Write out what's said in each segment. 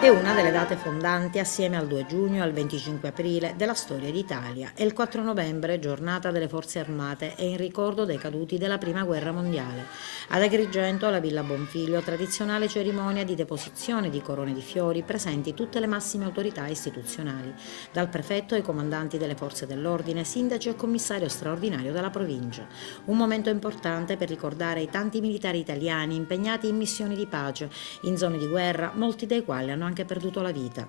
È una delle date fondanti, assieme al 2 giugno e al 25 aprile, della storia d'Italia, e il 4 novembre, giornata delle Forze Armate, è in ricordo dei caduti della Prima Guerra Mondiale. Ad Agrigento, alla Villa Bonfiglio, tradizionale cerimonia di deposizione di corone di fiori, presenti tutte le massime autorità istituzionali, dal prefetto ai comandanti delle forze dell'ordine, sindaci e commissario straordinario della provincia. Un momento importante per ricordare i tanti militari italiani impegnati in missioni di pace, in zone di guerra, molti dei quali hanno anche perduto la vita,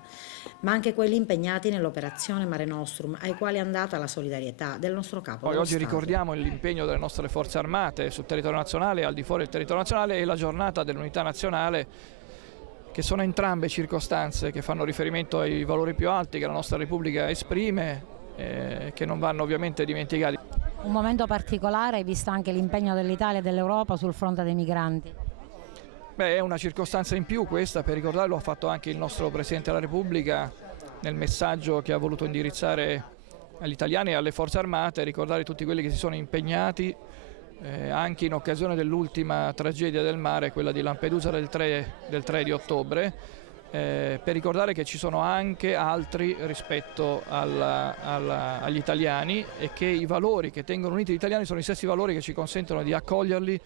ma anche quelli impegnati nell'operazione Mare Nostrum, ai quali è andata la solidarietà del nostro capo dello Oggi Stato. ricordiamo l'impegno delle nostre forze armate sul territorio nazionale e al di fuori del territorio nazionale, e la giornata dell'unità nazionale, che sono entrambe circostanze che fanno riferimento ai valori più alti che la nostra Repubblica esprime, che non vanno ovviamente dimenticati. Un momento particolare, visto anche l'impegno dell'Italia e dell'Europa sul fronte dei migranti. Beh, è una circostanza in più questa, per ricordare, lo ha fatto anche il nostro Presidente della Repubblica nel messaggio che ha voluto indirizzare agli italiani e alle forze armate, ricordare tutti quelli che si sono impegnati anche in occasione dell'ultima tragedia del mare, quella di Lampedusa del 3 di ottobre, per ricordare che ci sono anche altri rispetto agli italiani, e che i valori che tengono uniti gli italiani sono i stessi valori che ci consentono di accoglierli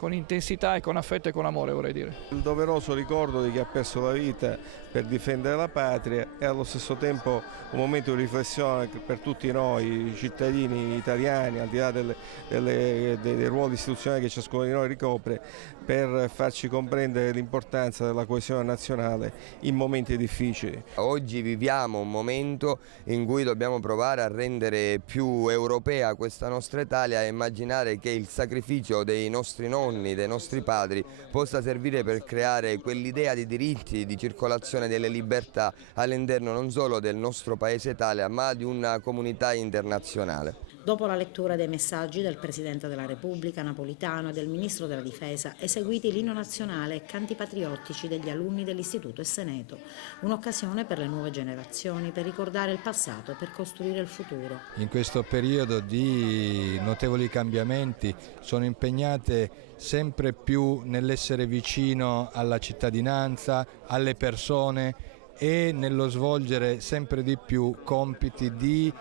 con intensità e con affetto e con amore, vorrei dire. Il doveroso ricordo di chi ha perso la vita per difendere la patria e allo stesso tempo un momento di riflessione per tutti noi cittadini italiani, al di là dei ruoli istituzionali che ciascuno di noi ricopre, per farci comprendere l'importanza della coesione nazionale in momenti difficili. Oggi viviamo un momento in cui dobbiamo provare a rendere più europea questa nostra Italia e immaginare che il sacrificio dei nostri nonni, dei nostri padri, possa servire per creare quell'idea di diritti, di circolazione delle libertà all'interno non solo del nostro paese Italia, ma di una comunità internazionale. Dopo la lettura dei messaggi del Presidente della Repubblica Napolitano e del Ministro della Difesa, eseguiti l'inno nazionale e canti patriottici degli alunni dell'Istituto Esseneto, un'occasione per le nuove generazioni per ricordare il passato e per costruire il futuro. In questo periodo di notevoli cambiamenti sono impegnate sempre più nell'essere vicino alla cittadinanza, alle persone, e nello svolgere sempre di più compiti di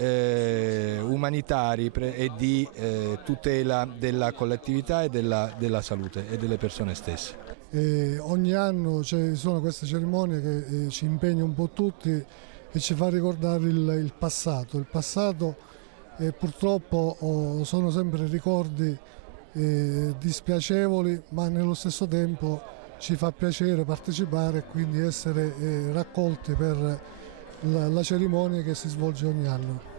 umanitari e di tutela della collettività e della salute e delle persone stesse. Ogni anno ci sono queste cerimonie che ci impegnano un po' tutti e ci fa ricordare il passato. Il passato purtroppo sono sempre ricordi dispiacevoli, ma nello stesso tempo ci fa piacere partecipare e quindi essere raccolti per la cerimonia che si svolge ogni anno.